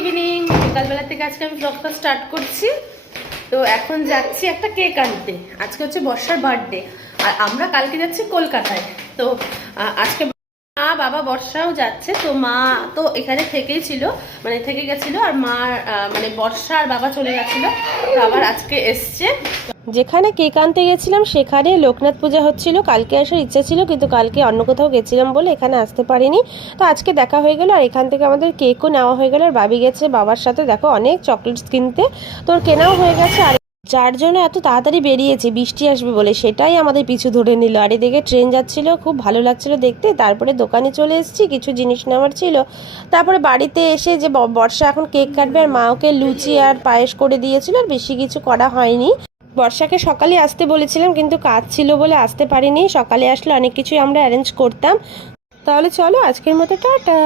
Evening. বিকালবেলা থেকে আজকে আমি ব্লগটা স্টার্ট করছি। তো এখন যাচ্ছি একটা কেক আনতে। আজকে হচ্ছে বর্ষার বার্থডে, আর আমরা কালকে যাচ্ছি কলকাতায়। তো আজকে মা বাবা বর্ষাও যাচ্ছে। তো মা তো এখানে থেকেই ছিল, মানে থেকে গেছিলো, আর মা মানে বর্ষা আর বাবা চলে গেছিলো। তো আবার আজকে এসছে। যেখানে কেক আনতে গেছিলাম সেখানে লোকনাথ পূজা হচ্ছিল। কালকে আসার ইচ্ছা ছিল, কিন্তু কালকে অন্য কোথাও গেছিলাম বলে এখানে আসতে পারিনি। তো আজকে দেখা হয়ে গেল, আর এখান থেকে আমাদের কেকও নেওয়া হয়ে গেল। আর বাবি গেছে বাবার সাথে, দেখো, অনেক চকলেটস কিনতে। তোর কেনাও হয়ে গেছে। আর যার জন্য এত তাড়াতাড়ি বেরিয়েছে বৃষ্টি আসবে বলে, সেটাই আমাদের পিছু ধরে নিল। আর এদিকে ট্রেন যাচ্ছিল, খুব ভালো লাগছিল দেখতে। তারপরে দোকানে চলে এসেছি, কিছু জিনিস নেওয়ার ছিল। তারপরে বাড়িতে এসে যে বর্ষা এখন কেক কাটবে, আর মা ওকে লুচি আর পায়েস করে দিয়েছিল, আর বেশি কিছু করা হয়নি। বর্ষাকে সকালে আসতে বলেছিলাম, কিন্তু কাজ ছিল বলে আসতে পারিনি। সকালে আসলে অনেক কিছুই আমরা অ্যারেঞ্জ করতাম। তাহলে চলো, আজকের মতো টাটা।